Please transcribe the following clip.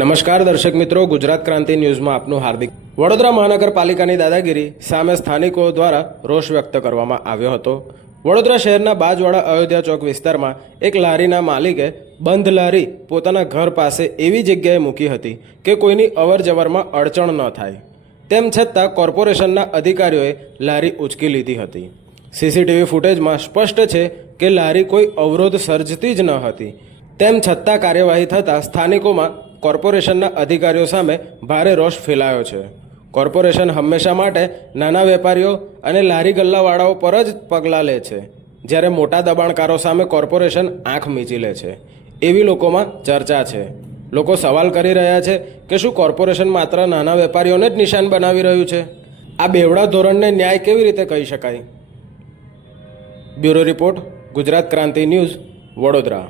નમસ્કાર દર્શક મિત્રો, ગુજરાત ક્રાંતિ ન્યૂઝમાં આપનું હાર્દિક. વડોદરા મહાનગરપાલિકાની દાદાગીરી સામે સ્થાનિકો દ્વારા રોષ વ્યક્ત કરવામાં આવ્યો હતો. વડોદરા શહેરના બાજવાડા અયોધ્યા ચોક વિસ્તારમાં એક લારીના માલિકે બંધ લારી પોતાના ઘર પાસે એવી જગ્યાએ મૂકી હતી કે કોઈની અવરજવરમાં અડચણ ન થાય. તેમ છતાં કોર્પોરેશનના અધિકારીઓએ લારી ઉંચકી લીધી હતી. સીસીટીવી ફૂટેજમાં સ્પષ્ટ છે કે લારી કોઈ અવરોધ સર્જતી જ ન હતી. તેમ છતાં કાર્યવાહી થતાં સ્થાનિકોમાં કોર્પોરેશનના અધિકારીઓ સામે ભારે રોષ ફેલાયો છે. કોર્પોરેશન હંમેશા માટે નાના વેપારીઓ અને લારી ગલ્લાવાળાઓ પર જ પગલાં લે છે, જ્યારે મોટા દબાણકારો સામે કોર્પોરેશન આંખ મીચી લે છે, એવી લોકોમાં ચર્ચા છે. લોકો સવાલ કરી રહ્યા છે કે શું કોર્પોરેશન માત્ર નાના વેપારીઓને જ નિશાન બનાવી રહ્યું છે? આ બેવડા ધોરણને ન્યાય કેવી રીતે કહી શકાય? બ્યુરો રિપોર્ટ, ગુજરાત ક્રાંતિ ન્યૂઝ, વડોદરા.